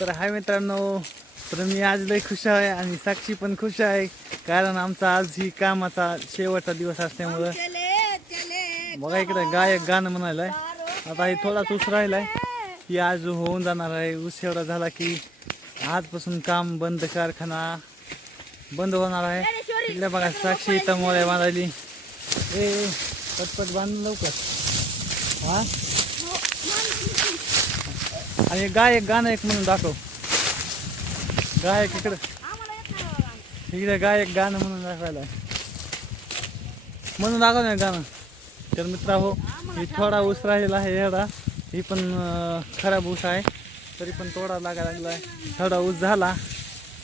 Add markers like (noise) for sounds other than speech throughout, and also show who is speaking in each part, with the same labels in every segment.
Speaker 1: तर हाय मित्रांनो तर मी आज लय खुश आहे आणि साक्षी पण खुश आहे कारण आमचा आज ही कामाचा शेवटचा दिवस असल्यामुळं. बघा इकडे गायक गाणं म्हणायलाय. आता हे थोडाच राहिला राहिलाय. की आज होऊन जाणार आहे. ऊस एवढा झाला की आजपासून काम बंद कारखाना बंद होणार आहे. इकडे बघा साक्षी इथं मोळ्या बांधायली. ए पटपट बांध लवकर. हा? आणि गायक गाणं एक म्हणून दाखव. गायक इकडे. इकडे गायक गाणं म्हणून दाखवायला. म्हणून दाखव ना गाणं. तर मित्रा हो ही थोडा ऊस राहिलेला आहे एवढा. ही पण खराब ऊस आहे. तरी पण तोडा लागायला लागला आहे थोडा ऊस झाला.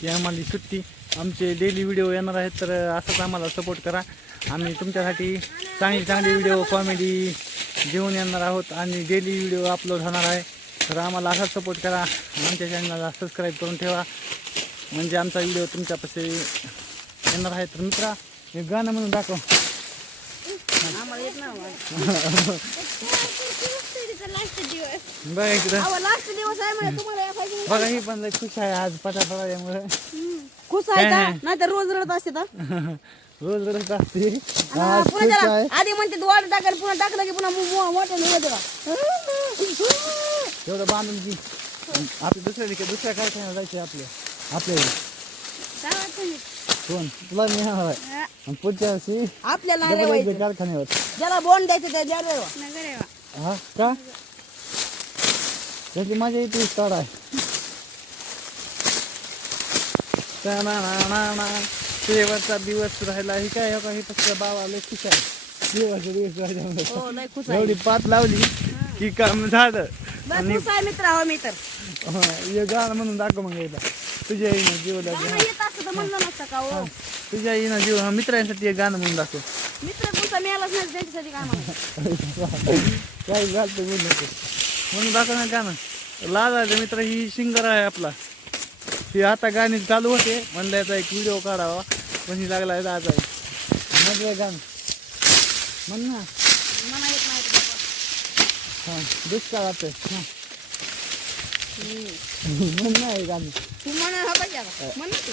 Speaker 1: की आम्हाला सुट्टी. आमचे डेली व्हिडिओ येणार आहेत तर असंच आम्हाला सपोर्ट करा. आम्ही तुमच्यासाठी चांगली चांगली व्हिडिओ कॉमेडी घेऊन येणार आहोत. आणि डेली व्हिडिओ अपलोड होणार आहे. तर आम्हाला असाच सपोर्ट करा. आमच्या चॅनलला सबस्क्राईब करून ठेवा. म्हणजे आमचा व्हिडिओ तुमच्यापाशी येणार आहे. तर मित्रा हे गाणं म्हणून दाखव.
Speaker 2: नाही
Speaker 1: बघा इकडं ही पण लय खुश आहे आज पटा पडाल्यामुळे
Speaker 2: खुश आहे का? नाही तर रोज रडत असते तर.
Speaker 1: रोज रडत असते. आज खुश आहे.
Speaker 2: आधी म्हणते वाट टाकाल पुन्हा टाकलं की पुन्हा मोठं (laughs)
Speaker 1: एवढं बांधून की आपल्या दुसऱ्या ठिकाणी दुसऱ्या कारखान्याला जायचं आपल्या आपल्या कोण? तुला मी आणि पुढच्या वर्षी
Speaker 2: आपल्याला
Speaker 1: डबल
Speaker 2: रेवायचं.
Speaker 1: कारखान्यावर.
Speaker 2: ज्याला बोंड द्यायचं त्या द्या रेवा.
Speaker 1: हा? का? त्याची माझ्या इथे स्टार आहे. ना शेवटचा दिवस राहिला. ही काय हो का? ही फक्त बाबा लय खुश आहे. शेवटचा दिवस राहिल्यामुळे
Speaker 2: हो लय खुश आहे.
Speaker 1: एवढी पात लावली की काम झालं.
Speaker 2: मित्र हो मी तर.
Speaker 1: हा, हे गाणं म्हणून दाखव मग एकदा. तुझ्या येईन जीव लागेल
Speaker 2: गाणं येत असतं तर म्हणलं नसतं का हो?
Speaker 1: तुझ्या जीव हा मित्रांसाठी एक गाणं म्हणून दाखव.
Speaker 2: मित्र तुमचा मिळालाच नाही त्यांच्यासाठी काय म्हणा?
Speaker 1: काही झालं बोलू नको. म्हणून दाखव ना गाणं. लाजायचं मित्र ही सिंगर आहे आपला. ही आता गाणी चालू होते. म्हणलं याचा एक व्हिडिओ काढावा. पण ही लागला आहे मग गाणं. म्हण ना.
Speaker 2: म्हणा येत नाही. तर बाबा.
Speaker 1: हा दुष्काळात हा म्हण
Speaker 2: तू म्हणा हा पाहिजे आता. म्हण ना तू.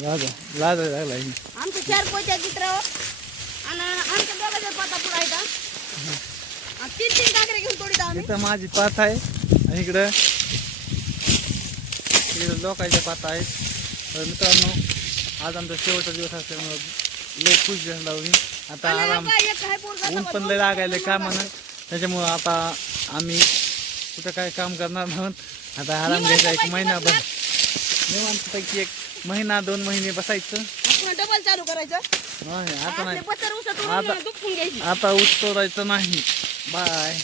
Speaker 1: लाजा लाजायला लागला ही
Speaker 2: आमचे चार पोच्या चित्र आणि आमच्या दोघांच्या पाता पुढे आहे का? आणि तीन तीन काकडे घेऊन तोडीत आम्ही
Speaker 1: इथं माझी पात आहे आणि इकडं इकडं लोकांच्या पात आहेत तर मित्रांनो आज आमचा शेवटचा दिवस असल्यामुळं लय खुश झाला मी आता आराम
Speaker 2: काय
Speaker 1: ऊन पण लय लागायला
Speaker 2: दोन
Speaker 1: कामानं त्याच्यामुळं आता आम्ही कुठं काय काम करणार नाहोत आता आराम घ्यायचा एक महिनाभर निवांतपैकी एक महिना दोन महिने बसायचं.
Speaker 2: डबल चालू करायचं.
Speaker 1: आता नाही. आता- आता ऊस तोडायचं नाही. बाय.